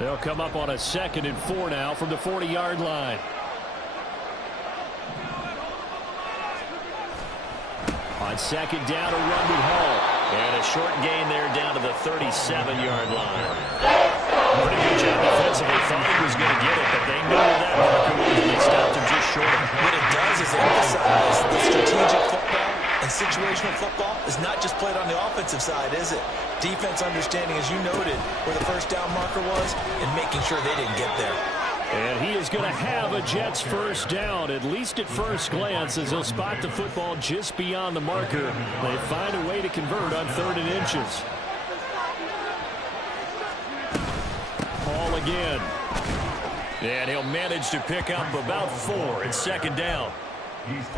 They'll come up on a 2nd and 4 now from the 40-yard line. On 2nd down, a run with Hall. And a short gain there down to the 37-yard line. Pretty good job defensively. Thought he was going to get it, but they knew where that marker was, and they stopped him just short. What it does is emphasize the strategic football, and situational football is not just played on the offensive side, is it? Defense understanding, as you noted, where the first down marker was and making sure they didn't get there. And he is going to have a Jets first down, at least at first glance, as he'll spot the football just beyond the marker. They find a way to convert on 3rd and inches. Hall again. And he'll manage to pick up about 4 in 2nd down.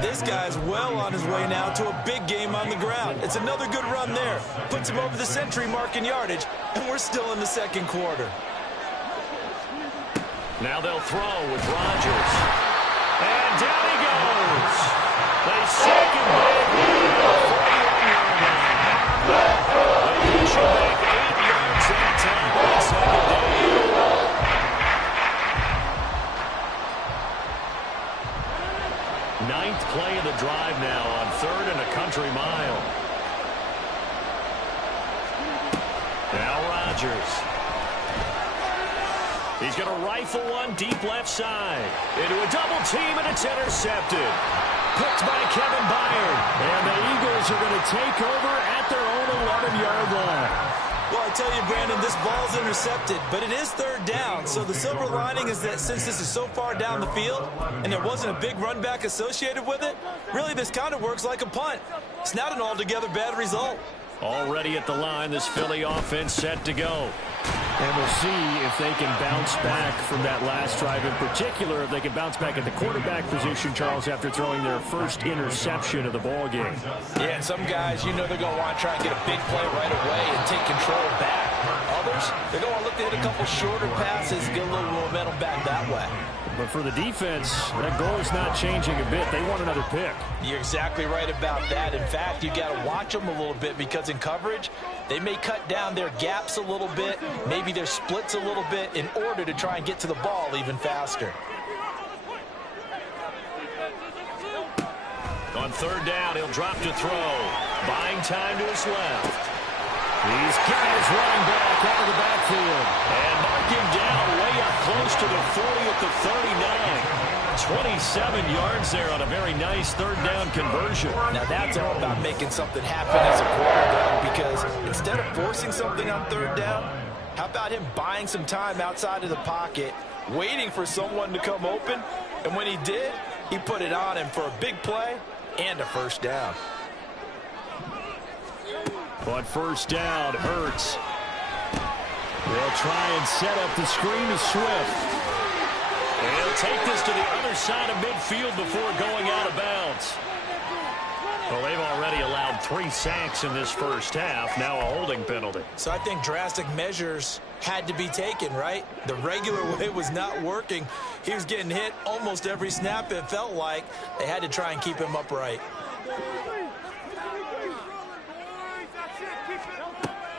This guy's well on his way now to a big game on the ground. It's another good run there. Puts him over the century mark in yardage, and we're still in the 2nd quarter. Now they'll throw with Rodgers. And down he goes. They sack him back. They push him back 8 yards that time on 2nd down. Ninth play of the drive now on 3rd and a country mile. Now Rodgers. He's going to rifle one deep left side. Into a double team, and it's intercepted. Picked by Kevin Byard. And the Eagles are going to take over at their own 11-yard line. Well, I tell you, Brandon, this ball's intercepted, but it is 3rd down. So the silver lining is that since this is so far down the field and there wasn't a big run back associated with it, really this kind of works like a punt. It's not an altogether bad result. Already at the line, this Philly offense set to go. And we'll see if they can bounce back from that last drive. In particular, if they can bounce back at the quarterback position, Charles, after throwing their first interception of the ball game. Yeah, and some guys, you know they're going to want to try and get a big play right away and take control back. Others, they're going to want to look to hit a couple shorter passes, get a little momentum back that way. But for the defense, that goal is not changing a bit. They want another pick. You're exactly right about that. In fact, you got to watch them a little bit because in coverage, they may cut down their gaps a little bit, maybe their splits a little bit in order to try and get to the ball even faster. On 3rd down, he'll drop to throw. Buying time to his left. He's got his running back out of the backfield. And mark him down way up close to the 40 at the 39. 27 yards there on a very nice 3rd down conversion. Now that's all about making something happen as a quarterback, because instead of forcing something on 3rd down, how about him buying some time outside of the pocket, waiting for someone to come open, and when he did, he put it on him for a big play and a first down. On 1st down, Hurts. They'll try and set up the screen to Swift. And he'll take this to the other side of midfield before going out of bounds. Well, they've already allowed 3 sacks in this first half. Now a holding penalty. So I think drastic measures had to be taken, right? The regular way was not working. He was getting hit almost every snap, it felt like. They had to try and keep him upright.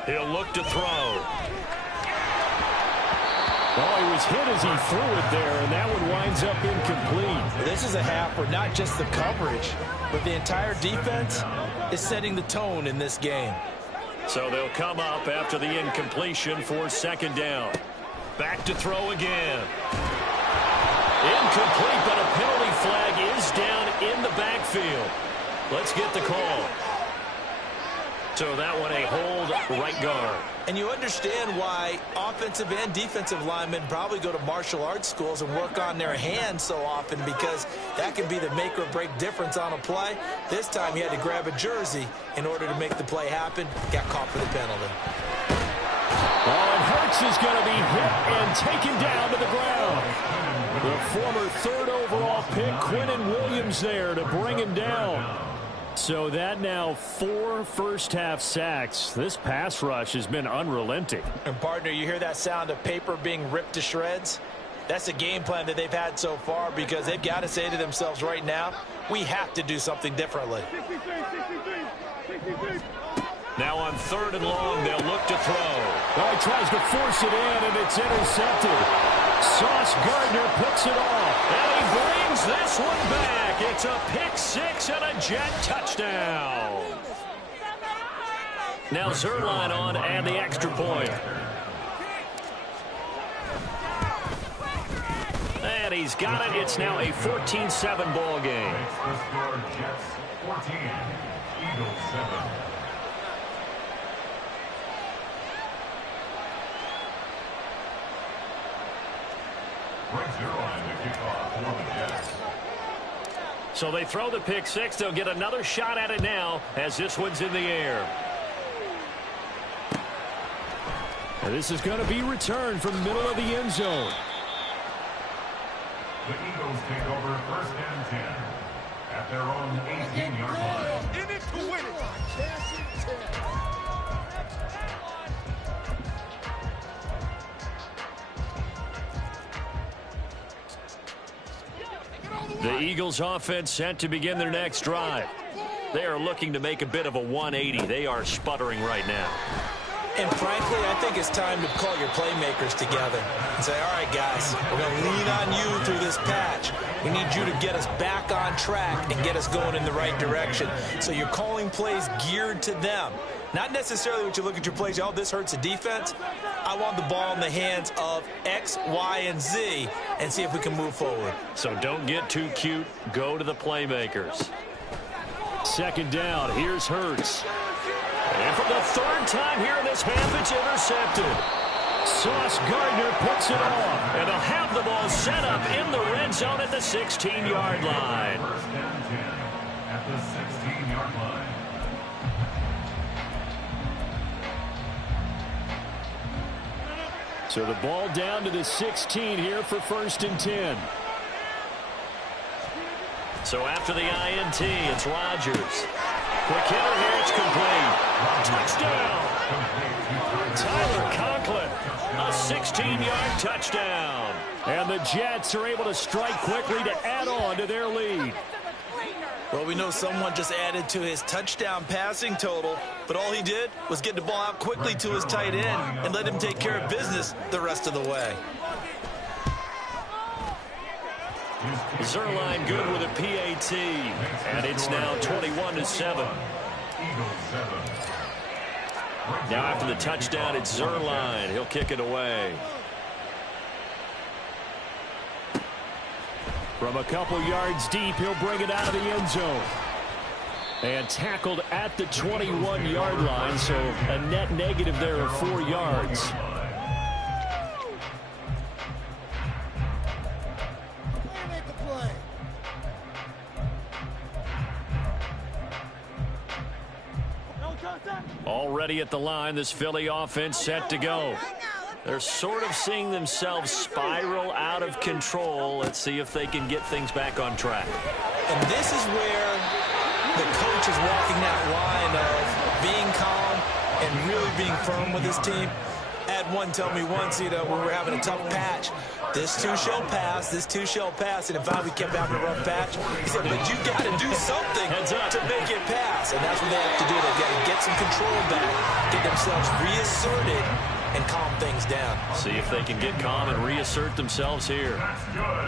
He'll look to throw. Oh, he was hit as he threw it there, and that one winds up incomplete. This is a half where not just the coverage, but the entire defense is setting the tone in this game. So they'll come up after the incompletion for 2nd down. Back to throw again. Incomplete, but a penalty flag is down in the backfield. Let's get the call. So that one a hold right guard. And you understand why offensive and defensive linemen probably go to martial arts schools and work on their hands so often, because that can be the make or break difference on a play. This time he had to grab a jersey in order to make the play happen. Got caught for the penalty. Oh, and Hurts is going to be hit and taken down to the ground. The former 3rd overall pick, Quinnen Williams, there to bring him down. So that now 4 first-half sacks. This pass rush has been unrelenting. And, partner, you hear that sound of paper being ripped to shreds? That's the game plan that they've had so far, because they've got to say to themselves right now, we have to do something differently. Now on 3rd and long, they'll look to throw. Oh, he tries to force it in, and it's intercepted. Sauce Gardner picks it off. And he brings this one back. It's a pick 6 and a Jet touchdown. Now Zerline on and the extra point. And he's got it. It's now a 14-7 ball game. Jets 14, Eagles 7. So they throw the pick 6. They'll get another shot at it now as this one's in the air. And this is going to be returned from the middle of the end zone. The Eagles take over 1st and 10 at their own 18-yard line. In it to win it. The Eagles offense set to begin their next drive. They are looking to make a bit of a 180. They are sputtering right now. And frankly, I think it's time to call your playmakers together and say, all right, guys, we're going to lean on you through this patch. We need you to get us back on track and get us going in the right direction. So you're calling plays geared to them. Not necessarily what you look at your plays, oh, this hurts the defense. I want the ball in the hands of X, Y, and Z and see if we can move forward. So don't get too cute. Go to the playmakers. 2nd down. Here's Hurts. And for the 3rd time here in this half, it's intercepted. Sauce Gardner picks it off. And they'll have the ball set up in the red zone at the 16-yard line. 1st and 10 at the 16-yard line. So the ball down to the 16 here for 1st and 10. So after the INT, it's Rodgers. Quick hitter here, it's complete. Touchdown. Tyler Conklin, a 16-yard touchdown. And the Jets are able to strike quickly to add on to their lead. Well, we know someone just added to his touchdown passing total, but all he did was get the ball out quickly to his tight end and let him take care of business the rest of the way. Zerline good with a PAT, and it's now 21-7. Now after the touchdown, it's Zerline. He'll kick it away. From a couple yards deep, he'll bring it out of the end zone. And tackled at the 21-yard line, so a net negative there of 4 yards. Already at the line, this Philly offense set to go. They're sort of seeing themselves spiral out of control. Let's see if they can get things back on track. And this is where the coach is walking that line of being calm and really being firm with his team. Had one tell me once, when we were having a tough patch, this too shall pass, this too shall pass. And if we kept having a rough patch, he said, but you got to do something to make it pass. And that's what they have to do. They've got to get some control back, get themselves reasserted, and calm things down. See if they can get calm and reassert themselves here.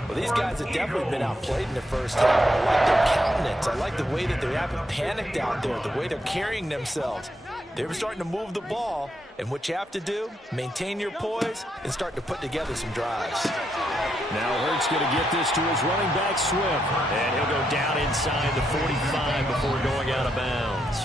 Well, these guys have definitely been outplayed in the first half. I like their countenance. I like the way that they haven't panicked out there, the way they're carrying themselves. They're starting to move the ball, and what you have to do, maintain your poise and start to put together some drives. Now Hurts going to get this to his running back, Swift. And he'll go down inside the 45 before going out of bounds.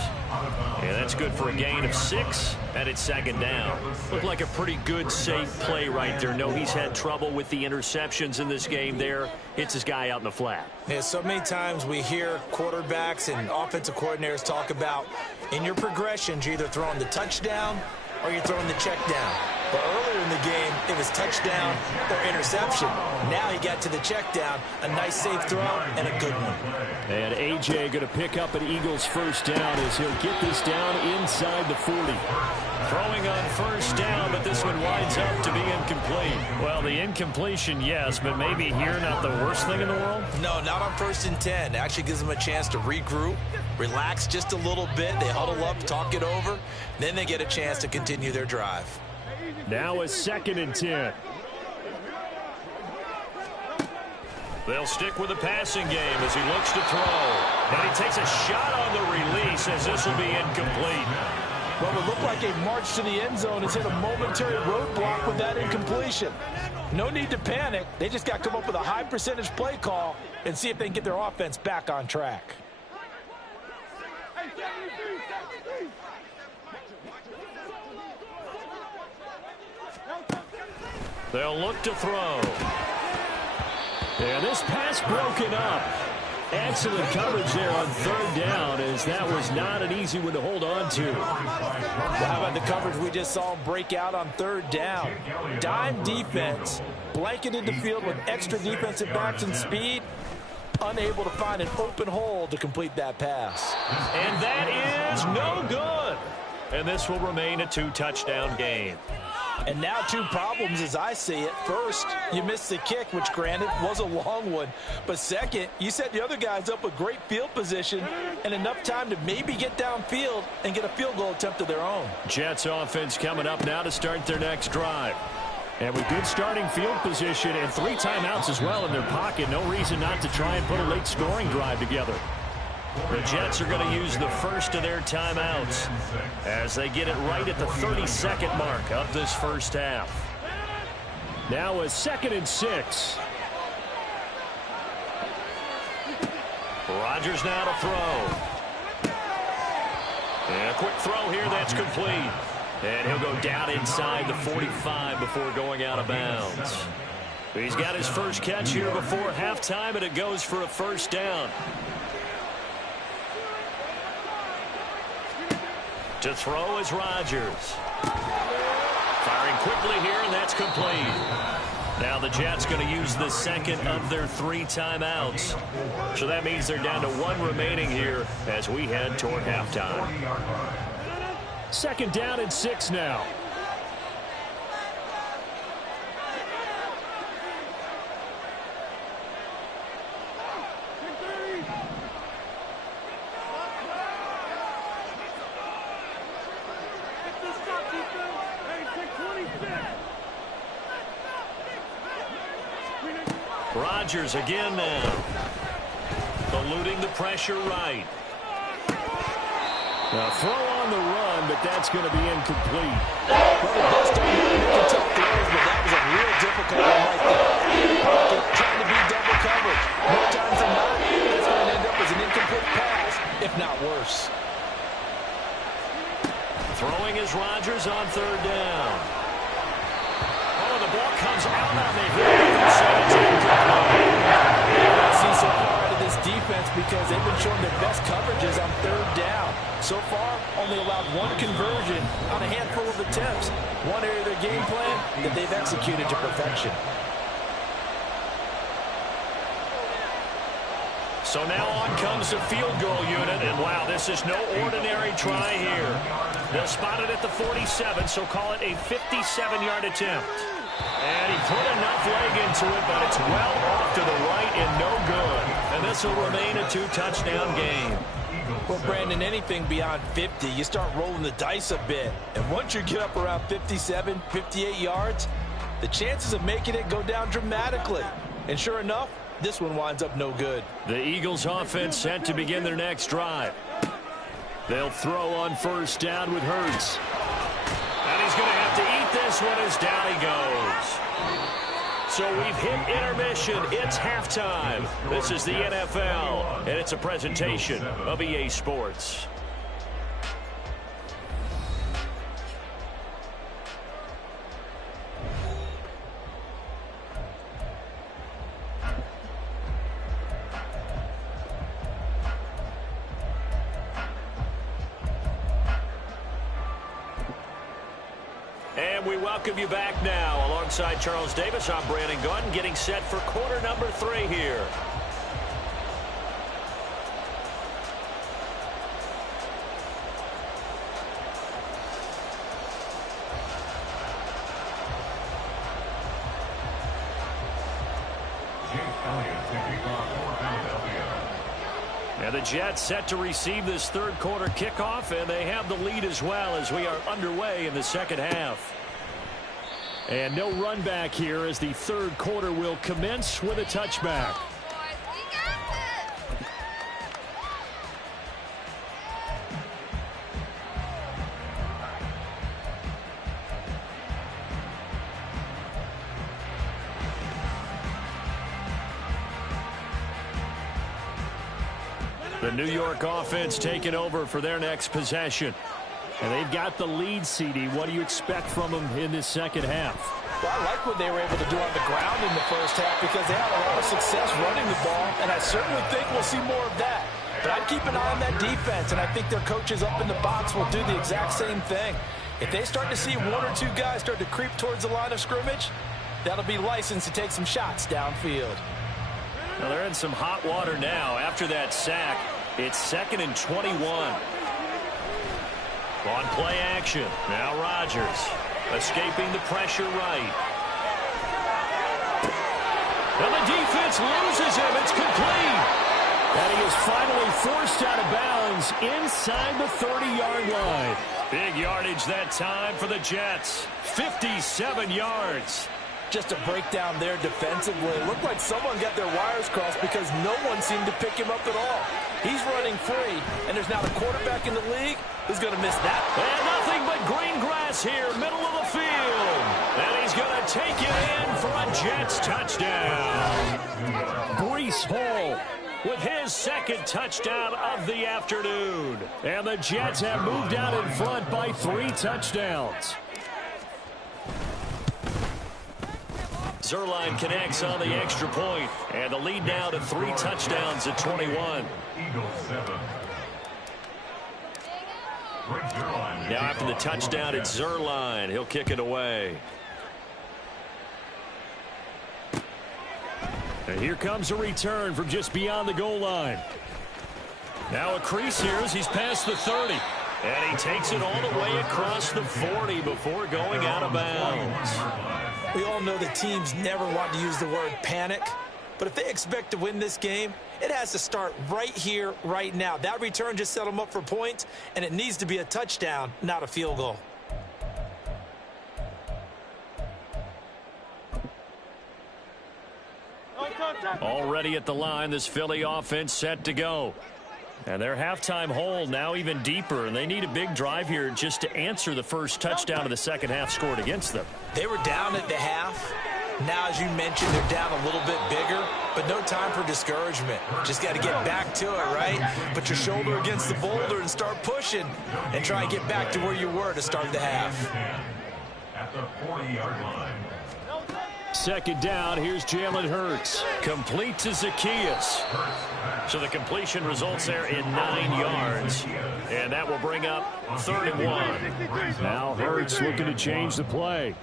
Yeah, that's good for a gain of 6, and it's 2nd down. Looked like a pretty good, safe play right there. No, he's had trouble with the interceptions in this game there. Hits his guy out in the flat. Yeah, so many times we hear quarterbacks and offensive coordinators talk about in your progressions, you're either throwing the touchdown or you're throwing the check down. But earlier in the game, it was touchdown or interception. Now he got to the check down, a nice safe throw, and a good one. And A.J. going to pick up an Eagles 1st down as he'll get this down inside the 40. Throwing on first down, but this one winds up to be incomplete. Well, the incompletion, yes, but maybe here not the worst thing in the world? No, not on 1st and 10. It actually gives them a chance to regroup, relax just a little bit. They huddle up, talk it over. Then they get a chance to continue their drive. Now a 2nd and 10. They'll stick with the passing game as he looks to throw. And he takes a shot on the release as this will be incomplete. Well, it looked like a march to the end zone has hit a momentary roadblock with that incompletion. No need to panic. They just got to come up with a high percentage play call and see if they can get their offense back on track. They'll look to throw. And this pass broken up. Excellent coverage there on 3rd down, as that was not an easy one to hold on to. Well, how about the coverage we just saw him break out on 3rd down? Dime defense, blanketed the field with extra defensive backs and speed, unable to find an open hole to complete that pass. And that is no good. And this will remain a 2-touchdown game. And now 2 problems as I see it. First, you missed the kick, which granted was a long one. But second, you set the other guys up with great field position and enough time to maybe get downfield and get a field goal attempt of their own. Jets offense coming up now to start their next drive. And with good starting field position and 3 timeouts as well in their pocket, no reason not to try and put a late scoring drive together. The Jets are going to use the first of their timeouts as they get it right at the 32nd mark of this first half. Now a 2nd and 6. Rodgers now to throw. And a quick throw here that's complete. And he'll go down inside the 45 before going out of bounds. He's got his first catch here before halftime, and it goes for a first down. To throw is Rodgers. Firing quickly here, and that's complete. Now the Jets going to use the 2nd of their 3 timeouts. So that means they're down to 1 remaining here as we head toward halftime. 2nd down and 6 now. Rodgers again now. Eluding the pressure right. Now throw on the run, but that's going to be incomplete. Well, the best don't make tough throws, but that was a real difficult one right there. Trying to beat double coverage. More times than not, it's going to end up as an incomplete pass, if not worse. Throwing is Rodgers on 3rd down. Oh, the ball comes out on the hit. I see so far out of this defense because they've been showing their best coverages on 3rd down. So far, only allowed 1 conversion on a handful of attempts. One area of their game plan that they've executed to perfection. So now on comes the field goal unit, and wow, this is no ordinary try here. They'll spot it at the 47, so call it a 57-yard attempt. And he put enough leg into it, but it's well off to the right and no good. And this will remain a 2-touchdown game. Well, Brandon, anything beyond 50, you start rolling the dice a bit. And once you get up around 57, 58 yards, the chances of making it go down dramatically. And sure enough, this one winds up no good. The Eagles offense set to begin their next drive. They'll throw on 1st down with Hurts. And he's going to have to eat this one as down he goes. So we've hit intermission. It's halftime. This is the NFL, and it's a presentation of EA Sports. And we welcome you back now. Alongside Charles Davis, I'm Brandon Gunn, getting set for quarter number 3 here. Elliott to kick off for Philadelphia. And the Jets set to receive this third quarter kickoff, and they have the lead as well as we are underway in the second half. And no run back here as the third quarter will commence with a touchback. The New York offense taking over for their next possession. And they've got the lead, CD. What do you expect from them in this second half? Well, I like what they were able to do on the ground in the first half because they had a lot of success running the ball, and I certainly think we'll see more of that. But I'd keep an eye on that defense, and I think their coaches up in the box will do the exact same thing. If they start to see one or two guys start to creep towards the line of scrimmage, that'll be licensed to take some shots downfield. Well, they're in some hot water now. After that sack, it's 2nd and 21. On play action, now Rodgers escaping the pressure right. And the defense loses him. It's complete. And he is finally forced out of bounds inside the 30-yard line. Big yardage that time for the Jets. 57 yards. Just a breakdown there defensively. It looked like someone got their wires crossed because no one seemed to pick him up at all. He's running free, and there's not a quarterback in the league who's going to miss that. And nothing but green grass here, middle of the field. And he's going to take it in for a Jets touchdown. Breece Hall with his second touchdown of the afternoon. And the Jets have moved out in front by 3 touchdowns. Zerline connects on the extra point, and the lead now to 3 touchdowns at 21. Now after the touchdown, it's Zerline. He'll kick it away. And here comes a return from just beyond the goal line. Now a crease here as he's past the 30. And he takes it all the way across the 40 before going out of bounds. We all know that teams never want to use the word panic, but if they expect to win this game, it has to start right here, right now. That return just set them up for points, and it needs to be a touchdown, not a field goal. Already at the line, this Philly offense set to go. And their halftime hole now even deeper, and they need a big drive here just to answer the first touchdown of the second half scored against them. They were down at the half. Now, as you mentioned, they're down a little bit bigger, but no time for discouragement. Just got to get back to it, right? Put your shoulder against the boulder and start pushing and try and get back to where you were to start the half. At the 40-yard line. Second down, here's Jalen Hurts. Complete to Zacchaeus. So the completion results there in 9 yards. And that will bring up 3rd and 1. Now Hurts looking to change the play.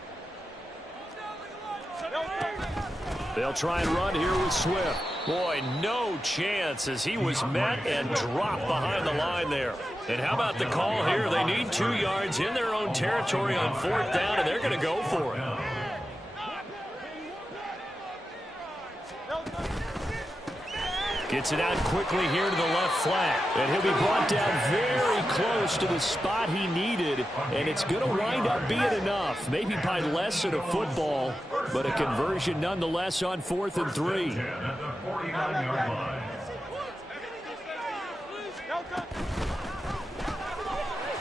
They'll try and run here with Swift. Boy, no chance as he was met and dropped behind the line there. And how about the call here? They need 2 yards in their own territory on 4th down, and they're going to go for it. Gets it out quickly here to the left flat. And he'll be brought down very close to the spot he needed. And it's going to wind up being enough. Maybe by less than a football, but a conversion nonetheless on 4th and 3.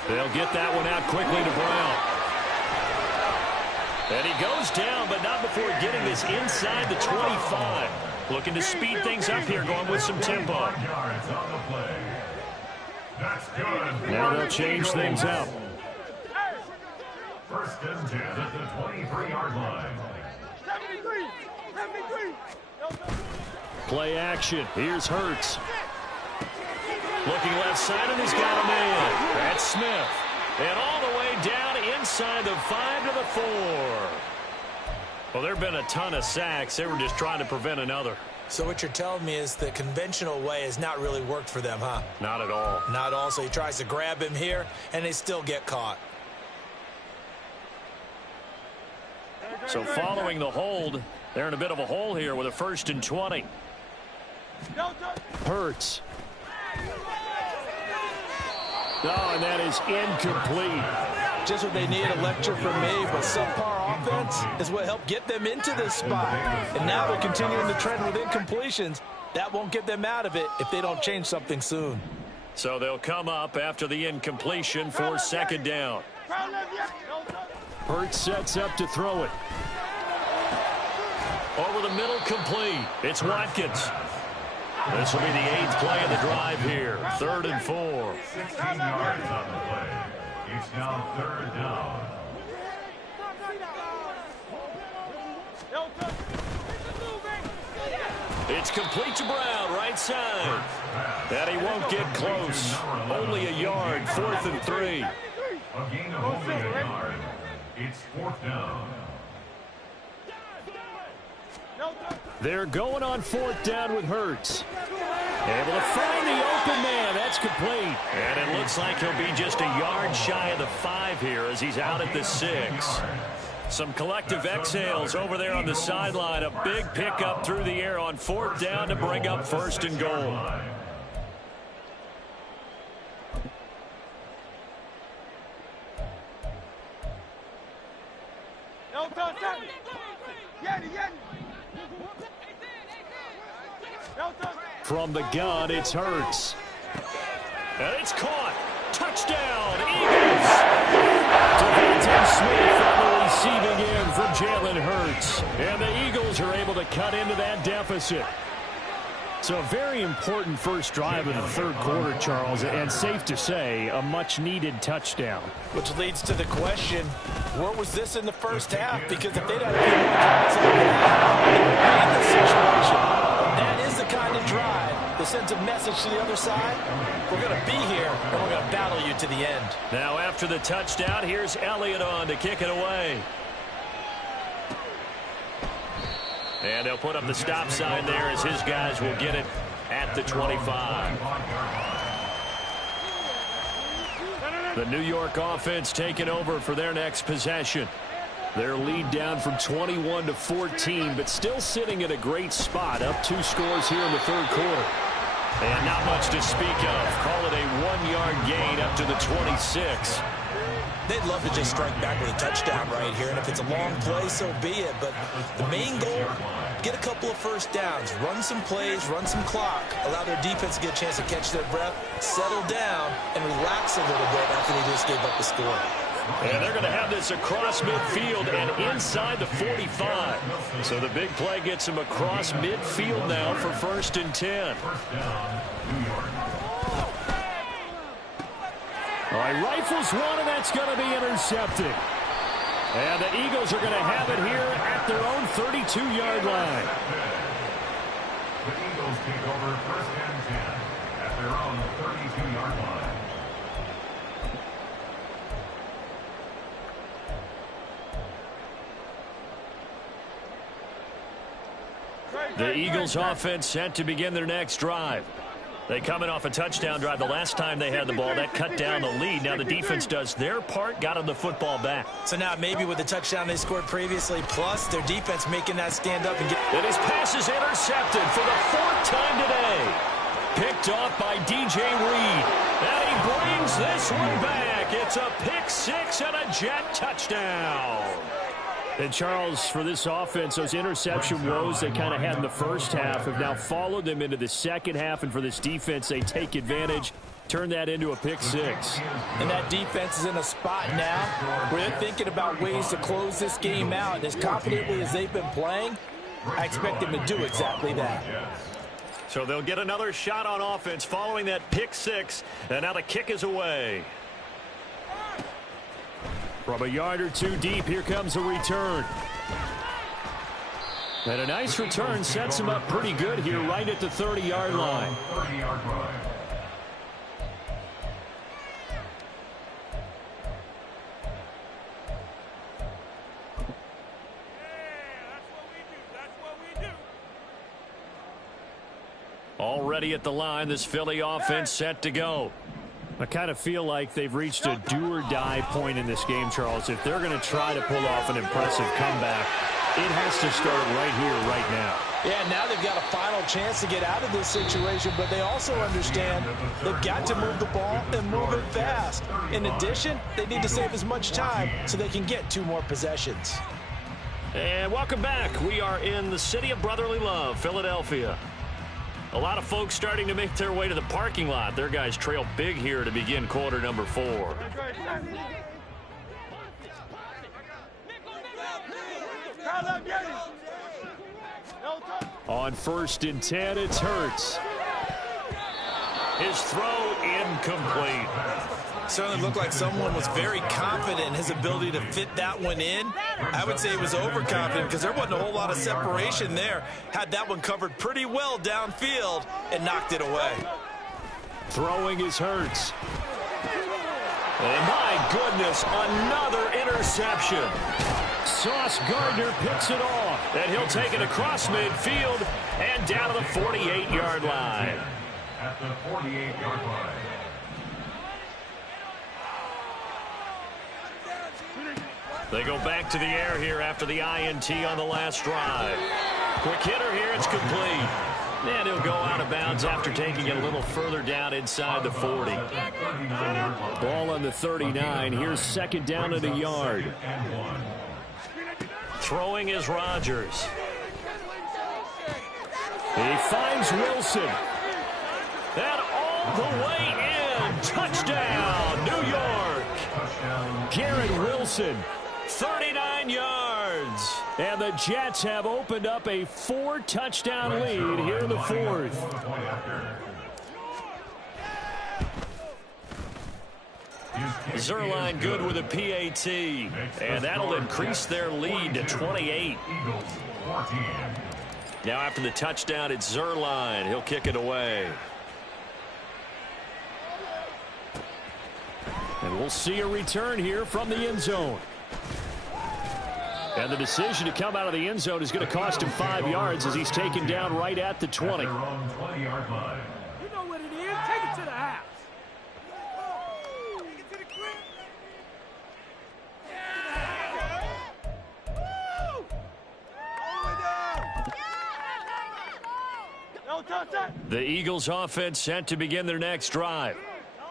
They'll get that one out quickly to Brown. And he goes down, but not before getting this inside the 25. Looking to speed things up here, going with some tempo. Now they'll change things up. 1st and 10 at the 23-yard line. Play action. Here's Hurts. Looking left side, and he's got a man. That's Smith. And all the way down inside the 5 to the 4. Well, there have been a ton of sacks. They were just trying to prevent another. So what you're telling me is the conventional way has not really worked for them, huh? Not at all. Not at all. So he tries to grab him here, and they still get caught. So following the hold, they're in a bit of a hole here with a 1st and 20. Hurts. Oh, and that is incomplete. Just what they need, a lecture from me, but subpar offense is what helped get them into this spot. And now they're continuing the trend with incompletions. That won't get them out of it if they don't change something soon. So they'll come up after the incompletion for 2nd down. Hurts sets up to throw it. Over the middle, complete. It's Watkins. This will be the 8th play of the drive here. 3rd and 4. 16 yards on the play. It's now 3rd down. It's complete to Brown, right side. And he won't get close. Only a yard, 4th and 3. A gain of only a yard. It's 4th down. They're going on 4th down with Hurts. Able to find the open man. That's complete. And it looks like he'll be just a yard shy of the 5 here as he's out at the 6. Some collective exhales over there on the sideline. A big pickup through the air on 4th down to bring up 1st and goal. From the gun, it's Hurts. And it's caught. Touchdown, Eagles. Devontae Smith on the receiving end from Jalen Hurts. And the Eagles are able to cut into that deficit. So a very important first drive in the 3rd quarter, Charles, and safe to say, a much-needed touchdown. Which leads to the question, where was this in the first half? Because if they'd had a few more drives like that, they would be in this situation. That is the kind of drive that sends a message to the other side. We're going to be here, and we're going to battle you to the end. Now after the touchdown, here's Elliott on to kick it away. And they'll put up the stop sign there as his guys will get it at the 25. The New York offense taking over for their next possession. Their lead down from 21 to 14, but still sitting in a great spot, up 2 scores here in the 3rd quarter. And not much to speak of. Call it a 1-yard gain up to the 26. They'd love to just strike back with a touchdown right here, and if it's a long play, so be it. But the main goal, get a couple of first downs, run some plays, run some clock, allow their defense to get a chance to catch their breath, settle down, and relax a little bit after they just gave up the score. And they're going to have this across midfield and inside the 45. So the big play gets them across midfield now for 1st and 10. All right, rifles one, and that's going to be intercepted. And the Eagles are going to have it here at their own 32-yard line. The Eagles take over 1st and 10 at their own 32-yard line. The Eagles offense set to begin their next drive. They come in off a touchdown drive. The last time they had the ball, that cut down the lead. Now the defense does their part, got them the football back. So now maybe with the touchdown they scored previously, plus their defense making that stand up and get... And his pass is intercepted for the 4th time today. Picked off by DJ Reed. And he brings this one back. It's a pick 6 and a jet touchdown. And, Charles, for this offense, those interception woes they kind of had in the first half have now followed them into the second half. And for this defense, they take advantage, turn that into a pick 6. And that defense is in a spot now where they're thinking about ways to close this game out. As confidently as they've been playing, I expect them to do exactly that. So they'll get another shot on offense following that pick 6. And now the kick is away. From a yard or 2 deep, here comes a return. And a nice return sets him up pretty good here right at the 30-yard line. 30-yard line. Already at the line, this Philly offense set to go. I kind of feel like they've reached a do-or-die point in this game, Charles. If they're going to try to pull off an impressive comeback, it has to start right here, right now. Yeah, now they've got a final chance to get out of this situation, but they also understand they've got to move the ball and move it fast. In addition, they need to save as much time so they can get 2 more possessions. And welcome back. We are in the city of brotherly love, Philadelphia. A lot of folks starting to make their way to the parking lot. Their guys trail big here to begin quarter number 4. On 1st and 10, it's Hurts. His throw incomplete. Certainly looked like someone was very confident in his ability to fit that one in. I would say he was overconfident because there wasn't a whole lot of separation there. Had that one covered pretty well downfield and knocked it away. Throwing is Hurts. And my goodness, another interception. Sauce Gardner picks it off. And he'll take it across midfield and down to the 48-yard line. At the 48-yard line. They go back to the air here after the INT on the last drive. Quick hitter here, it's complete. And he'll go out of bounds after taking it a little further down inside the 40. Ball on the 39. Here's 2nd down at a yard. Throwing is Rodgers. He finds Wilson. And all the way in. Touchdown, New York. Garrett Wilson. 39 yards. And the Jets have opened up a 4-touchdown lead here in the 4th. Zerline good with a PAT. And that'll increase their lead to 28. Now after the touchdown, it's Zerline. He'll kick it away. And we'll see a return here from the end zone. And the decision to come out of the end zone is going to cost him 5 yards as he's taken down right at the 20. You know what it is. Take it to the house. The Eagles offense set to begin their next drive.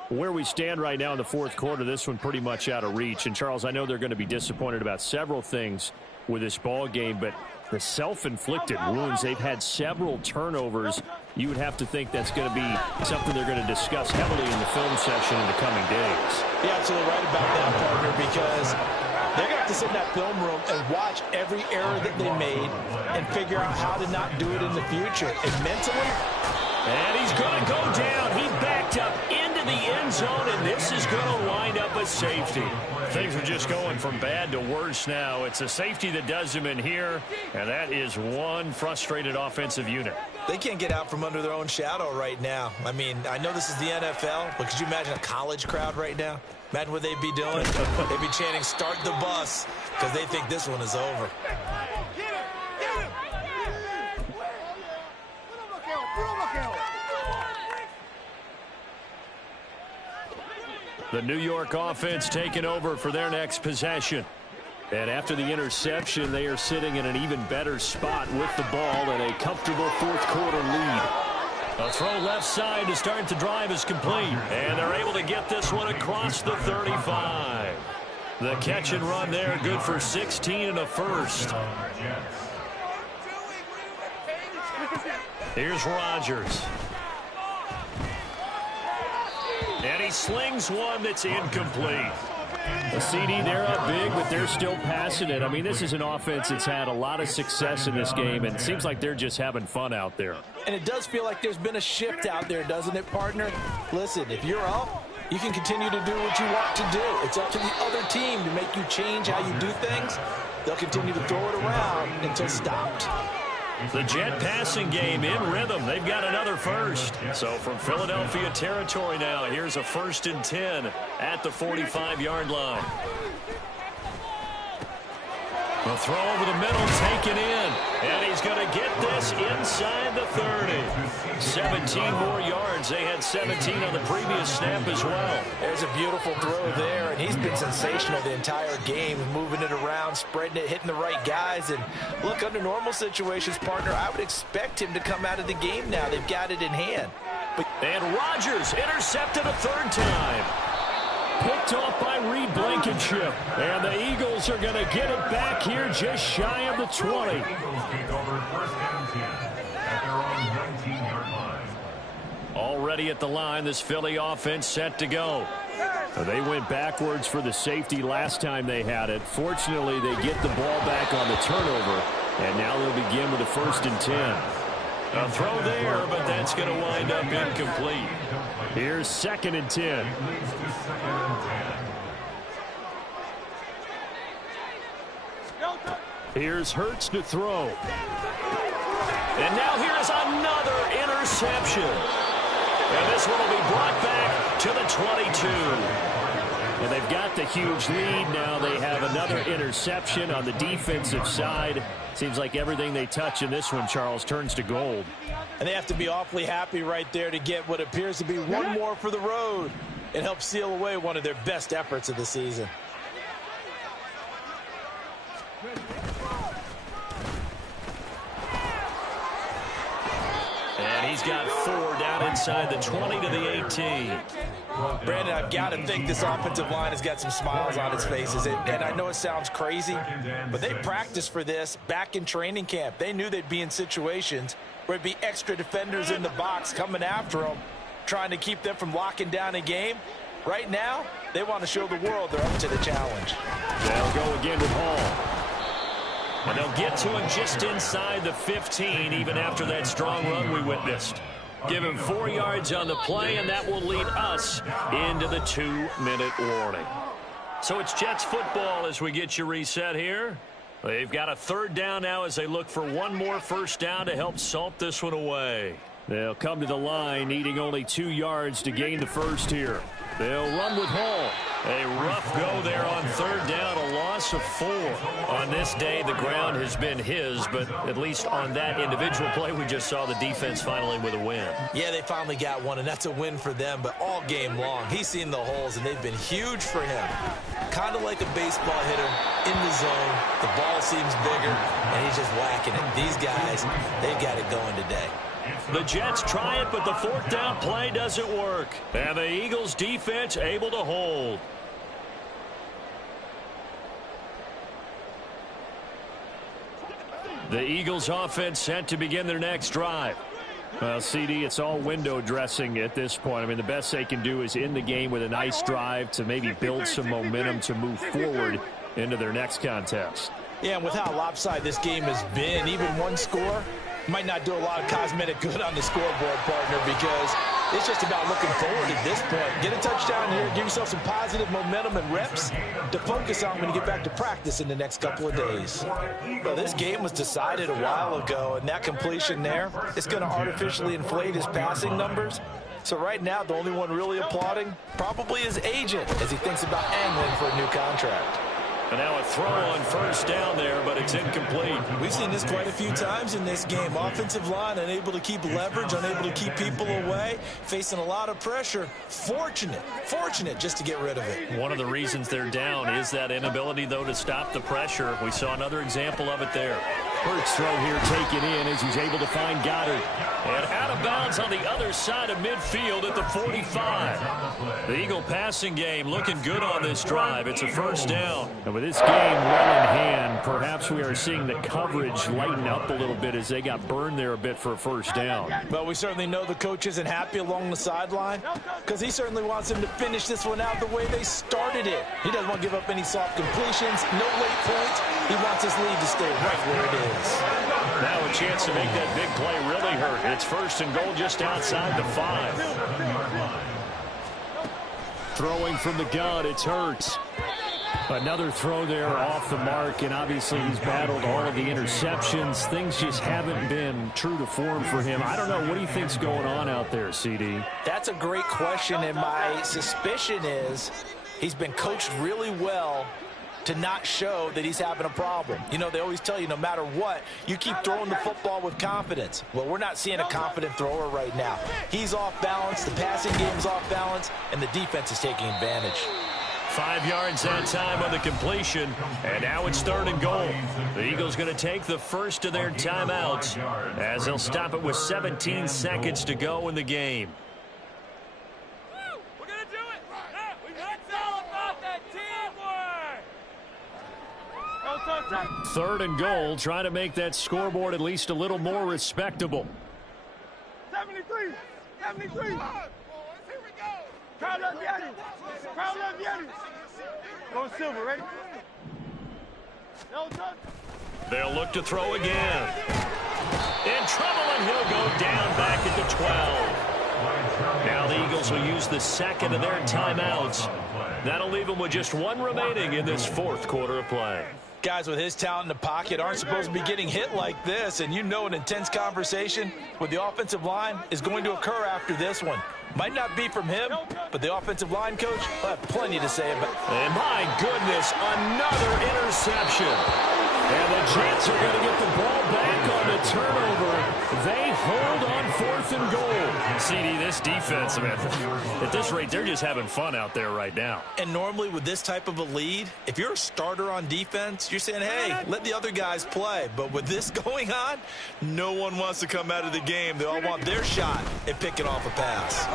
Where we stand right now in the 4th quarter, this one pretty much out of reach. And, Charles, I know they're going to be disappointed about several things with this ball game, but the self-inflicted wounds, they've had several turnovers. You would have to think that's going to be something they're going to discuss heavily in the film session in the coming days. You're absolutely right about that, partner, because they're going to have to sit in that film room and watch every error that they made and figure out how to not do it in the future. And mentally... And he's going to go down. He backed up into the end zone, and this is going to wind up a safety. Things are just going from bad to worse now. It's a safety that does him in here, and that is one frustrated offensive unit. They can't get out from under their own shadow right now. I mean, I know this is the NFL, but could you imagine a college crowd right now? Imagine what they'd be doing. They'd be chanting, "Start the bus," because they think this one is over. The New York offense taking over for their next possession. And after the interception, they are sitting in an even better spot with the ball and a comfortable 4th quarter lead. A throw left side to start the drive is complete. And they're able to get this one across the 35. The catch and run there, good for 16 and a first. Here's Rodgers. And he slings one that's incomplete. The CD, they're up big, but they're still passing it. I mean, this is an offense that's had a lot of success in this game, and it seems like they're just having fun out there. And it does feel like there's been a shift out there, doesn't it, partner? Listen, if you're up, you can continue to do what you want to do. It's up to the other team to make you change how you do things. They'll continue to throw it around until stopped. The Jet passing game in rhythm. They've got another first. So from Philadelphia territory now, here's a 1st and 10 at the 45-yard line. A throw over the middle, taken in. And he's going to get this inside the 30. 17 more yards. They had 17 on the previous snap as well. There's a beautiful throw there, and he's been sensational the entire game, moving it around, spreading it, hitting the right guys. And look, under normal situations, partner, I would expect him to come out of the game now. They've got it in hand. And Rodgers intercepted a third time. Picked off by Reed Blankenship. And the Eagles are going to get it back here just shy of the 20. Eagles take over first and 10 at their own 19-yard line. Already at the line, this Philly offense set to go. They went backwards for the safety last time they had it. Fortunately, they get the ball back on the turnover. And now they'll begin with a 1st and 10. A throw there, but that's going to wind up incomplete. Here's 2nd and 10. Here's Hurts to throw. And now here's another interception. And this one will be brought back to the 22. And they've got the huge lead now. They have another interception on the defensive side. Seems like everything they touch in this one, Charles, turns to gold. And they have to be awfully happy right there to get what appears to be one more for the road. It helps seal away one of their best efforts of the season. And he's got 4 down inside the 20 to the 18. Brandon, I've got to think this offensive line has got some smiles on its faces. And I know it sounds crazy, but they practiced for this back in training camp. They knew they'd be in situations where it'd be extra defenders in the box coming after them, trying to keep them from locking down a game. Right now, they want to show the world they're up to the challenge. They'll go again with Hall. And they'll get to him just inside the 15, even after that strong run we witnessed. Give him 4 yards on the play, and that will lead us into the 2-minute warning. So it's Jets football as we get you reset here. They've got a 3rd down now as they look for one more 1st down to help salt this one away. They'll come to the line needing only 2 yards to gain the 1st here. They'll run with Hall. A rough go there on 3rd down, a loss of 4. On this day, the ground has been his, but at least on that individual play, we just saw the defense finally with a win. Yeah, they finally got one, and that's a win for them, but all game long, he's seen the holes, and they've been huge for him. Kind of like a baseball hitter in the zone. The ball seems bigger, and he's just whacking it. These guys, they've got it going today. The Jets try it, but the 4th down play doesn't work. And the Eagles defense able to hold. The Eagles offense set to begin their next drive. Well, CD, it's all window dressing at this point. I mean, the best they can do is end the game with a nice drive to maybe build some momentum to move forward into their next contest. Yeah, and with how lopsided this game has been, even one score might not do a lot of cosmetic good on the scoreboard, partner, because it's just about looking forward at this point. Get a touchdown here, give yourself some positive momentum and reps to focus on when you get back to practice in the next couple of days. Well, this game was decided a while ago, and that completion there is going to artificially inflate his passing numbers. So right now, the only one really applauding probably his agent as he thinks about angling for a new contract. And now a throw on 1st down there, but it's incomplete. We've seen this quite a few times in this game. Offensive line unable to keep leverage, unable to keep people away, facing a lot of pressure. Fortunate just to get rid of it. One of the reasons they're down is that inability, though, to stop the pressure. We saw another example of it there. Hurts throw here taken in as he's able to find Goddard. And out of bounds on the other side of midfield at the 45. The Eagle passing game looking good on this drive. It's a 1st down. And with this game well in hand, perhaps we are seeing the coverage lighten up a little bit as they got burned there a bit for a 1st down. Well, we certainly know the coach isn't happy along the sideline because he certainly wants him to finish this one out the way they started it. He doesn't want to give up any soft completions, no late points. He wants his lead to stay right where it is. Now a chance to make that big play really hurt. It's 1st and goal just outside the 5. Throwing from the gun, it's Hurts. Another throw there off the mark, and obviously he's battled all of the interceptions. Things just haven't been true to form for him. I don't know. What do you think's going on out there, CD? That's a great question, and my suspicion is he's been coached really well to not show that he's having a problem. You know, they always tell you no matter what, you keep throwing the football with confidence. Well, we're not seeing a confident thrower right now. He's off balance, the passing game's off balance, and the defense is taking advantage. 5 yards that time on the completion, and now it's 3rd and goal. The Eagles going to take the first of their timeouts as they'll stop it with 17 seconds to go in the game. We're going to do it. It's all about that teamwork. 3rd and goal, trying to make that scoreboard at least a little more respectable. 73. 73. Here we go. Crowd up, Yanni. Crowd up, Yanni. Go Silver, ready? They'll look to throw again. In trouble, and he'll go down back at the 12. Now the Eagles will use the second of their timeouts. That'll leave them with just 1 remaining in this 4th quarter of play. Guys with his talent in the pocket aren't supposed to be getting hit like this, and you know an intense conversation with the offensive line is going to occur after this one. Might not be from him, but the offensive line coach will have plenty to say about it. And my goodness, another interception. And the Jets are going to get the ball back on the turnover. They hold on 4th and goal. CD, this defense, man, at this rate, they're just having fun out there right now. And normally with this type of a lead, if you're a starter on defense, you're saying, hey, let the other guys play. But with this going on, no one wants to come out of the game. They all want their shot at picking off a pass.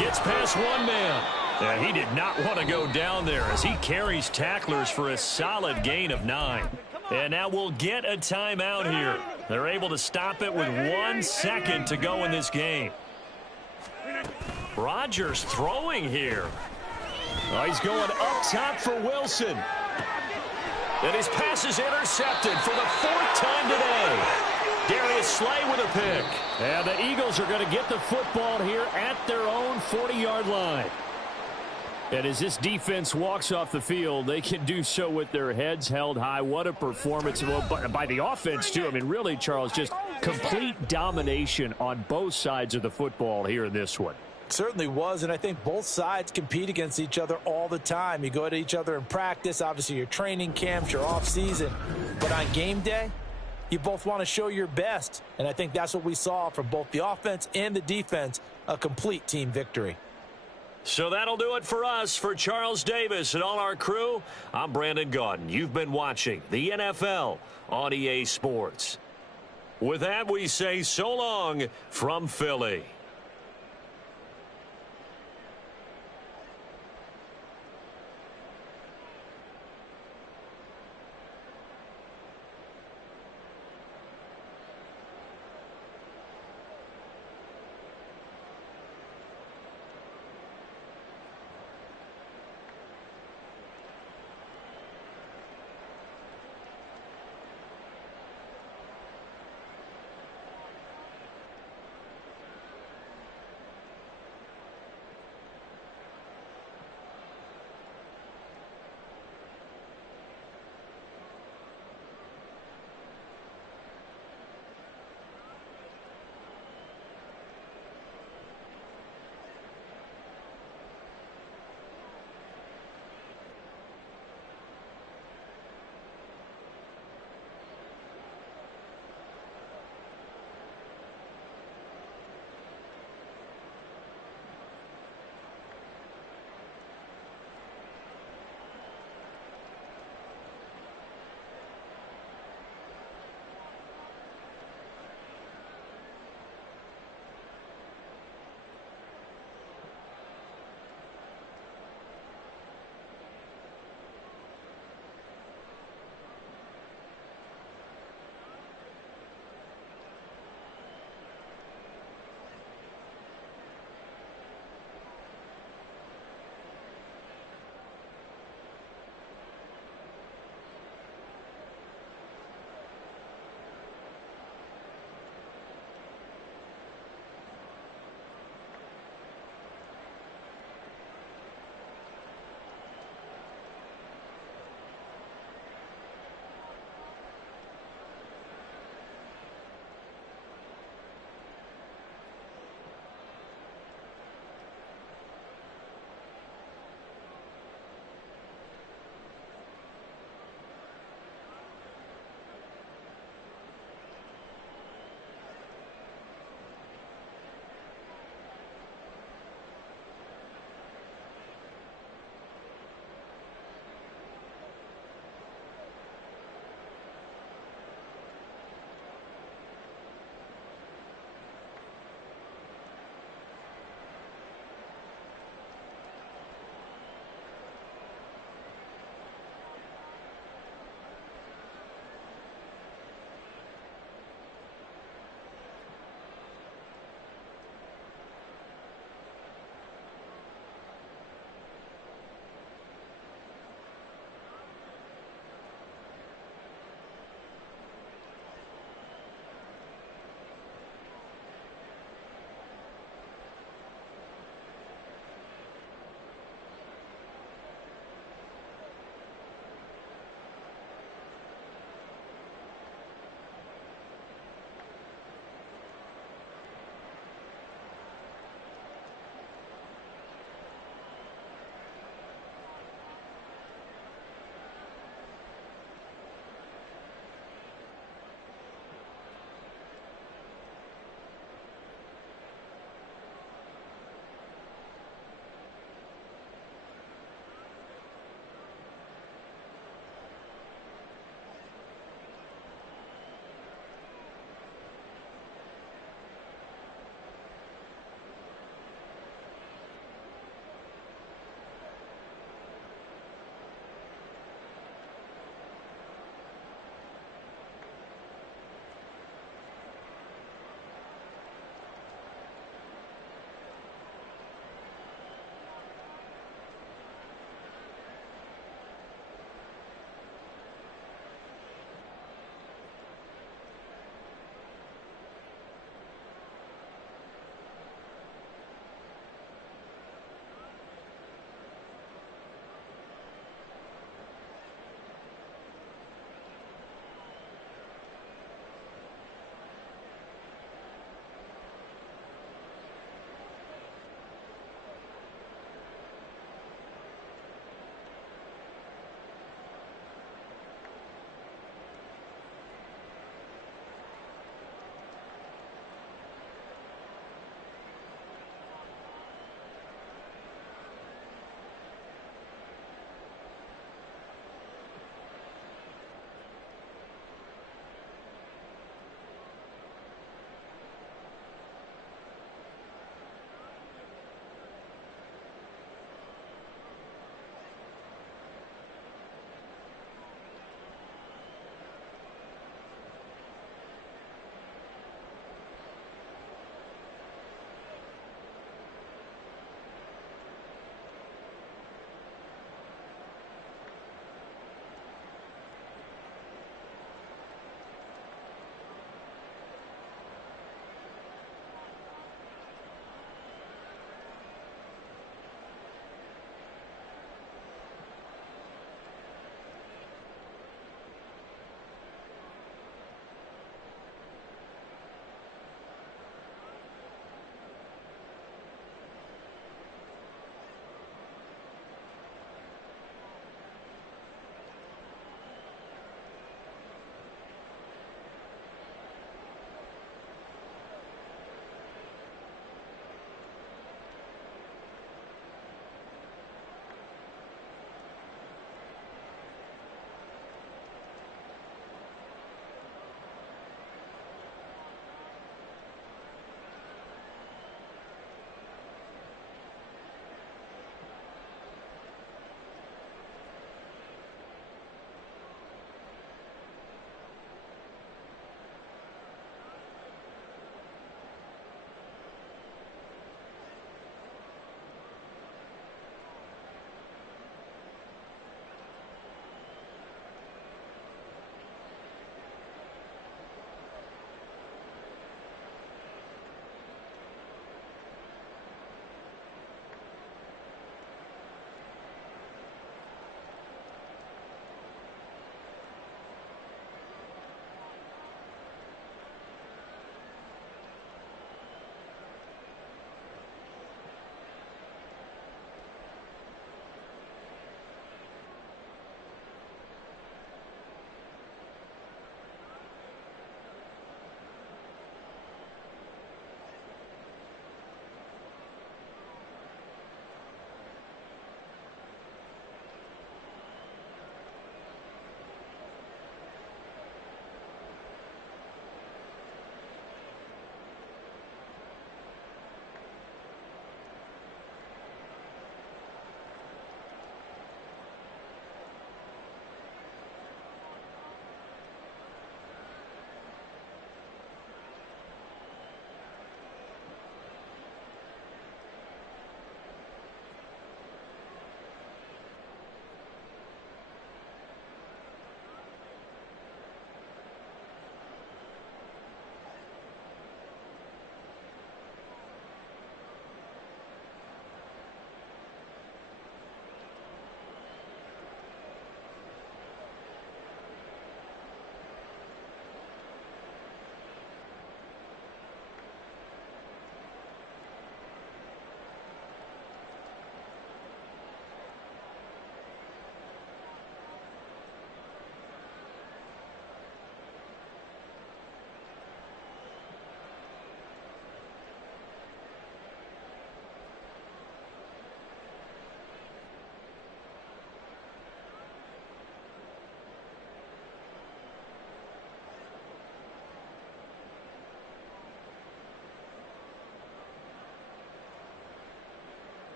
Gets past one man. Yeah, he did not want to go down there as he carries tacklers for a solid gain of 9. And now we'll get a timeout here. They're able to stop it with 1 second to go in this game. Rodgers throwing here. Oh, he's going up top for Wilson. And his pass is intercepted for the 4th time today. Darius Slay with a pick. And the Eagles are going to get the football here at their own 40-yard line. And as this defense walks off the field, they can do so with their heads held high. What a performance by the offense, too. I mean, really, Charles, just complete domination on both sides of the football here in this one. Certainly was, and I think both sides compete against each other all the time. You go at each other in practice, obviously your training camps, your off-season. But on game day, you both want to show your best. And I think that's what we saw from both the offense and the defense, a complete team victory. So that'll do it for us. For Charles Davis and all our crew, I'm Brandon Gaudin. You've been watching the NFL on EA Sports. With that, we say so long from Philly.